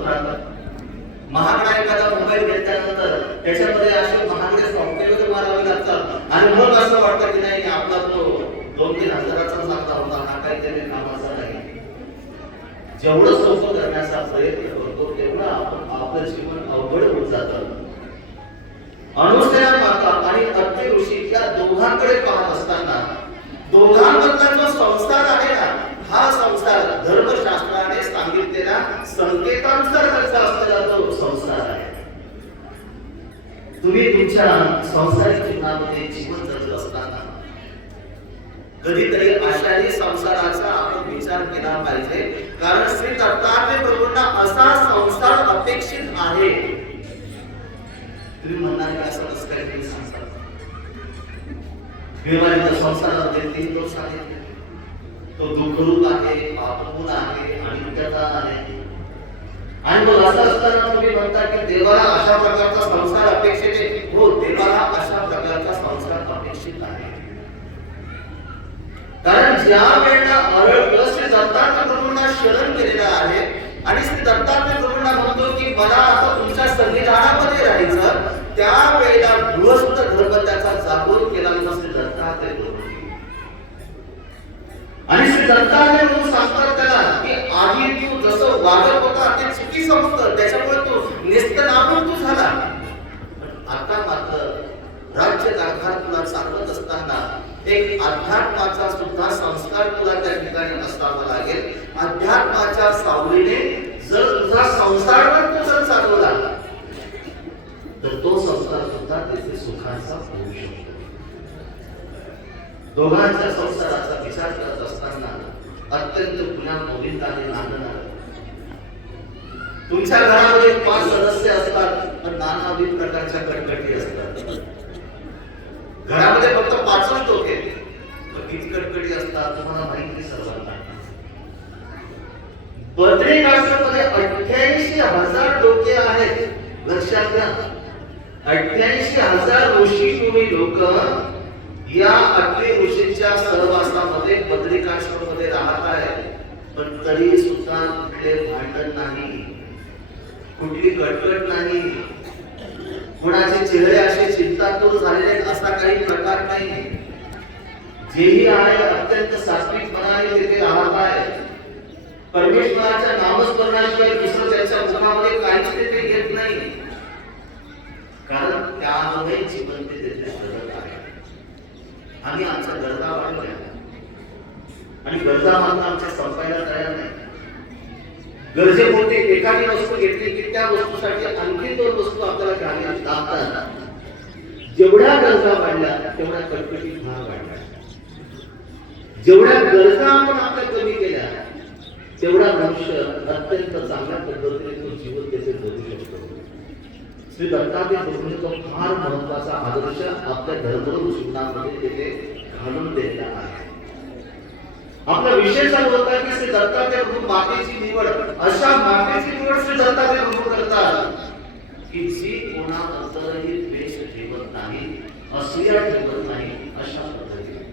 होतात महागडा एखादा मोबाईल घेतल्यानंतर त्याच्यामध्ये असे महागडे सॉफ्टवेअर मारावे लागतात. आणि मग असं वाटतं की नाही आपला तो दोन तीन हजाराचा सांगता होता हा काहीतरी कामाचा नाही. जेवढं सोपं करण्याचा प्रयत्न करतो तेवढं आपण आपलं जीवन अवघड होत जातं. अनुसया माता आणि अत्य ऋषी या दोघांकडे पाहत असताना दोघांमधला जो संस्कार आहे ना हा संस्कार धर्मशास्त्राने सांगितलेल्या संकेतानुसार कसा असलेला तो संस्कार आहे तुम्ही तुमच्या संसारिक जीवनामध्ये जीवन जगत असताना कधीतरी आशाही संसाराचा आपण विचार केला पाहिजे. कारण श्री कर्तार्थ प्रभूंना असा संसार अपेक्षित आहे. तुम्ही म्हणणार की असं कसं काय तुम्ही संसार व्यवहारिक संसारामध्ये तीन दोष आहेत तो दुःखरूप आहे पापगुण आहे आणि त्याचा आहे. आणि मग असं असताना तुम्ही म्हणता की देवाला अशा प्रकारचा संस्कार अपेक्षित आहे? हो देवाला अशा प्रकारचा संस्कार अपेक्षित आहे. कारण ज्या वेळेला अरळ श्री दत्तात्रय प्रभूंना शरण केलेला आहे आणि श्री दत्तात्रय प्रभूंना म्हणतो की मला आता तुमच्या संविधानामध्ये राहायचं त्या वेळेला गृहस्थ धर्म त्याचा जागृत केला म्हणून श्री दत्तात्रय आणि श्री दत्तात्रय प्रभू सांगतात त्याला की आधी तू जसं वागत होता ते समजतं. त्याच्यामुळे तो नेस्तनाबूत तू झाला. आता मात्र राज्य कारभार तुला चालवत असताना एक अध्यात्माचा सुद्धा संस्कार तुला त्या ठिकाणी असावा लागेल. अध्यात्माच्या सावलीने जर तुझा संसार तू जर चालवला तर तो संसार सुद्धा तिथे सुखाचा होऊ शकतो. दोघांच्या संसाराचा विचार करत असताना अत्यंत पुण्या मोहिताने नांदणार तुमच्या घरामध्ये पाच सदस्य असतात पण नानाविध प्रकारच्या कटकटी असतात. घरामध्ये फक्त पाचच डोके पण किती कटकटी असतात तुम्हाला माहिती सर्वांना. बद्रिक आश्रममध्ये अठ्ठ्याऐंशी हजार डोके आहेत लक्षात घ्या. अठ्ठ्याऐंशी हजार ऋषी तुम्ही लोक या अग्नि ऋषींच्या सहवासामध्ये बद्रिकाश्रममध्ये राहत आहे पण तरी सुद्धा कुठले भांडण नाही. कुठली गटगट नाही. कुणाचे चेहरे असे चिंतातूर झालेले असा काही प्रकार नाही. जेही आहे अत्यंत सात्विकपणाने तेथे राहत आहे. परमेश्वराच्या नामस्मरणाशिवाय दुसरं त्याच्या मुखामध्ये काहीच तेथे घेत नाही. कारण त्यामध्ये जीवन ते तेथे जगत आहे. आणि आमच्या गरजा वाढल्या आणि गरजा मात्र आमच्या संपायला तयार नाही. गरजेपोटी एखादी वस्तू घेतली की त्या वस्तूसाठी आणखी दोन वस्तू आपल्याला घ्याव्या लागतात. जेवढ्या गरजा वाढल्या तेवढ्या कटकटी भाग वाढल्या. जेवढ्या गरजा आपण आपल्या कमी केल्या तेवढा मनुष्य अत्यंत चांगल्या पद्धतीने तो जीवन त्याचे जगू शकतो. श्री दत्तात्रय प्रभूंनी तो फार महत्त्वाचा आदर्श आपल्या धर्मगुरू जीवनामध्ये तेथे घालून दिलेला आहे. आपलं विशेष चालू होता की श्री दत्तात्रय प्रभू मातेची निवड अशा मातेची निवड श्री दत्तात्रय प्रभू करतात. की जी कोणाबद्दलही द्वेष ठेवत नाही असूया ठेवत नाही अशा पद्धतीने.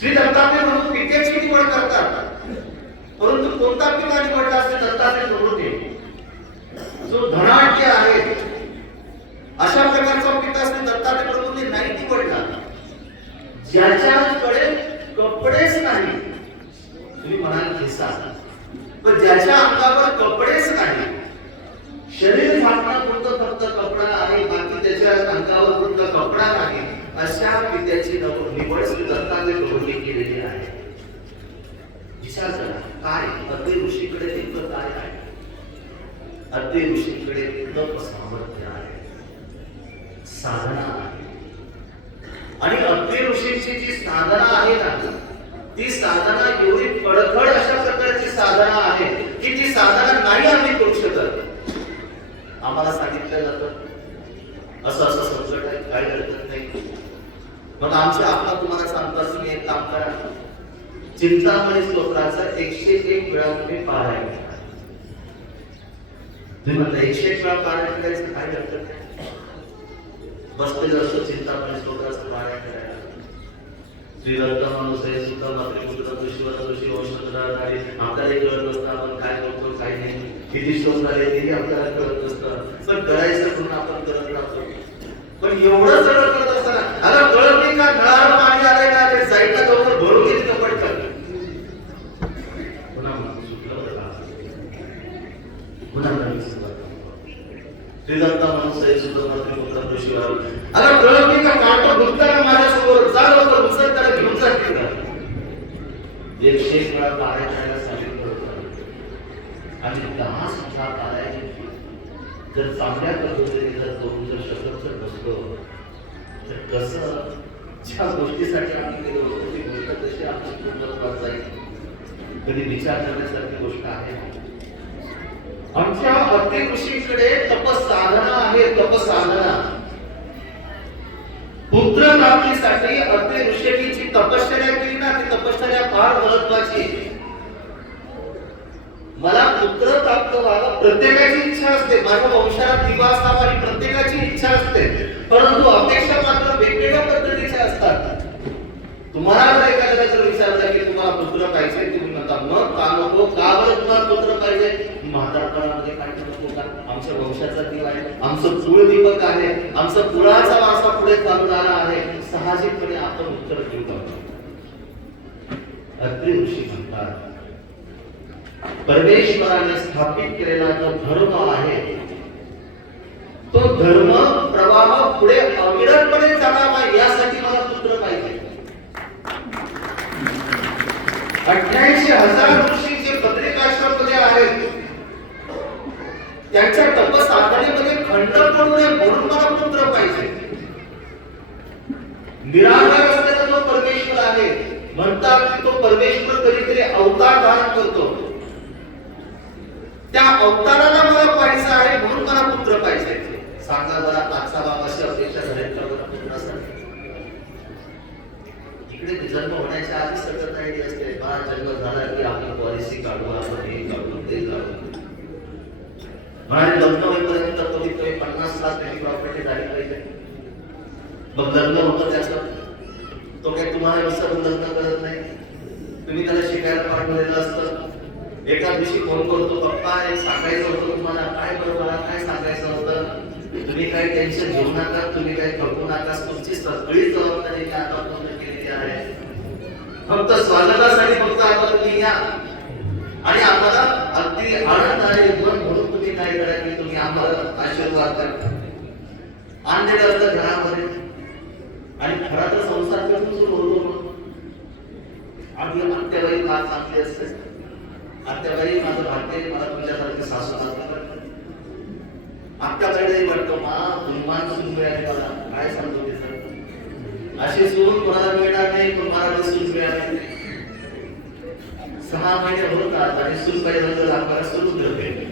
श्री दत्तात्रय प्रभू कित्येक निवड करतात परंतु कोणता पिता निवडला श्री दत्तात्रय प्रभूने जो धनाढ्य आहे अशा प्रकारचा पिता श्री दत्तात्रय प्रभूंनी नाही निवडला ज्याच्याकडे कपडेच नाही तुम्ही म्हणाल खिसा पण ज्याच्या अंगावर कपडेच नाही. शरीर झाकण्यापुरतं फक्त कपडा आहे बाकी त्याच्या अंगावर फक्त कपडा नाही. अशा पित्याची नव- निवड दत्ताने दत्तात्रय केलेली आहे. विचार करा काय? अति ऋषीकडे नेमकं काय आहे? अति ऋषीकडे तप सामर्थ्य आहे. साधना आहे. आणि अग्नि ऋषीची जी साधना आहे ना ती साधना एवढी कडकड अशा प्रकारची साधना आहे साधारण नाही आम्ही करू शकत आम्हाला सांगितलं जातं. असं असं संकट आहे काय हरकत नाही. मग आमच्या आत्मा तुम्हाला सांगतो तुम्ही एक काम करा. चिंतामणी स्तोत्राचा एकशे एक वेळा तुम्ही पारायण करा तुम्ही म्हणता एकशे एक वेळा पारायण करायचं काय हरकत नाही. बसलेलं असं चिंतामणी स्तोत्राचं पारायण करायला श्रीरत्न माणूस आहे सुद्धा मात्र पुत्र ऋषी वन ऋषी वंशधराधारी आपल्याला कळत नसतं आपण काय करतो काय नाही. किती श्लोक झाले तेही आपल्याला कळत नसतं. पण करायचं म्हणून आपण करत राहतो. पण एवढं सगळं करत असताना अरे कळत नाही का नळाला पाणी आलंय ना ते साईडला जवळ भरून घेते कपड कर पुन्हा मन सुटलं बरं का? पुन्हा नवीन सुरुवात. श्रीदत्ता माणूस आहे सुद्धा पुत्र ऋषीवर अरे कळत नाही का काटा भुलताना माझ्यासमोर जा लवकर उचल त्याला घेऊन जा तिकडं. एकशे एक वेळा सांगितलं होतं आणि दहा सुद्धा पाऱ्या जर चांगल्या पद्धतीने जर करून जर शकत जर नसलो तर कसं ज्या गोष्टीसाठी आम्ही गेलो होतो ती गोष्ट कशी आमची पूर्णत्वात जाईल कधी विचार करण्यासारखी गोष्ट आहे आमच्या अतिकृषीकडे तपसाधना आहे तपसाधना पुत्र प्राप्तीसाठी अतिकृषीची तपश्चर्या असणाऱ्या फार महत्वाची मला पुत्र प्राप्त व्हावा प्रत्येकाची इच्छा असते. माझ्या वंशाला दिवा असावा ही प्रत्येकाची इच्छा असते. परंतु अपेक्षा मात्र वेगवेगळ्या पद्धतीच्या असतात. तुम्हाला जर एखाद्याला जर विचारलं की तुम्हाला पुत्र पाहिजे तुम्ही म्हणता मग का नको? का बरं तुम्हाला पुत्र पाहिजे? म्हातारपणामध्ये काय नको का आमच्या वंशाचा दिवा आहे. आमचं कुळ दीपक आहे. आमचा कुळाचा वारसा पुढे चालणारा आहे. साहजिकपणे आपण उत्तर देऊ शकतो. अत्रि ऋषी म्हणतात. परमेश्वराने स्थापित केलेला जो धर्म आहे तो धर्म प्रवाह पुढे अविरतपणे चालावा यासाठी मला पुत्र पाहिजे. अठ्याऐंशी हजार ऋषी जे बद्रिकाश्रममध्ये आहेत त्यांच्या तपसाधनेमध्ये खंड पडू नये म्हणून मला पुत्र पाहिजे. निराधार असलेला जो परमेश्वर आहे म्हणतात परमेश्वर कधीतरी अवतार धारण करतो. त्या अवताराला मला पाहिजे आहे म्हणून मला पुत्र पाहिजे. सांगा जरा पाचसा बाबाची अपेक्षा झाली का बरं पुत्रासाठी. इकडे जन्म होण्याच्या आधी सगळं काही असते मला जन्म झाला की आपण पॉलिसी काढू आपण हे काढू ते काढू. माझे लग्न होईपर्यंत कमीत कमी पन्नास लाख त्याची प्रॉपर्टी झाली पाहिजे. मग लग्न होतं त्याचं. तो काही तुम्हाला विसरून लग्न करत नाही? तुम्ही त्याला शिकायला पाठवलेलं असतं. एका दिवशी फोन करतो पप्पा एक सांगायचं होतं तुम्हाला. काय बरं मला? काय सांगायचं होतं? तुम्ही काही टेन्शन घेऊ नका. तुम्ही काही करू नका. तुमची सगळी जबाबदारी मी आता पूर्ण केलेली आहे. फक्त स्वागतासाठी फक्त आम्हाला तुम्ही या. आणि आम्हाला अगदी आनंद आहे मन म्हणून तुम्ही काय करा की तुम्ही आम्हाला आशीर्वाद करा आणलेलं असतं घरामध्ये. आणि खरा तर संसार करून सुरू होतो. मग आधी आत्याबाई फार चांगली असते. आत्याबाई माझं भाग्य मला तुमच्यासारखी सासू लागते आत्याकडे वाटतो मा हनुमान सून मिळाली मला. काय सांगतो ते सर अशी सून कोणाला मिळणार नाही पण मला सून मिळाली नाही. सहा महिने होतात आणि सून पाहिजे तर आपल्याला सुरू करते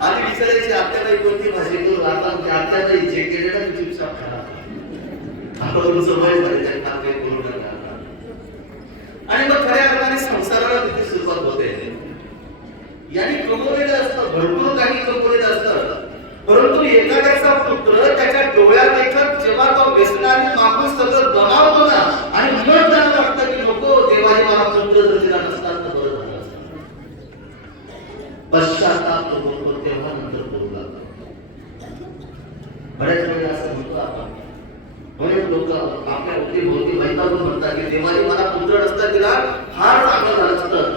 आणि विचारायची आत्याबाई कोणती भाजी करू आता म्हणजे आत्याबाई जे केले ना तुझी चुपचाप करा. आपण सवय झाली त्या काम काही करू नका आणि मग खऱ्या अर्थाने संसाराला तिथे सुरुवात होते. याने कमवलेलं असतं भरपूर काही कमवलेलं असतं. परंतु एखाद्याचा पुत्र त्याच्या डोळ्यात देखत जेव्हा तो व्यसना आणि मागून सगळं गमावतो ना आणि मग त्याला वाटतं की नको देवाने मला पुत्र जर दिला नसता तर बरं झालं असतं. पश्चाताप तो होतो तेव्हा नंतर बोलू लागतो बऱ्याच वेळेला असं म्हणतो आपण बरेच लोक आपल्या अवतीभोवती वैतागून म्हणतात की देवाने मला पुत्र नसता दिला फार चांगलं झालं असतं.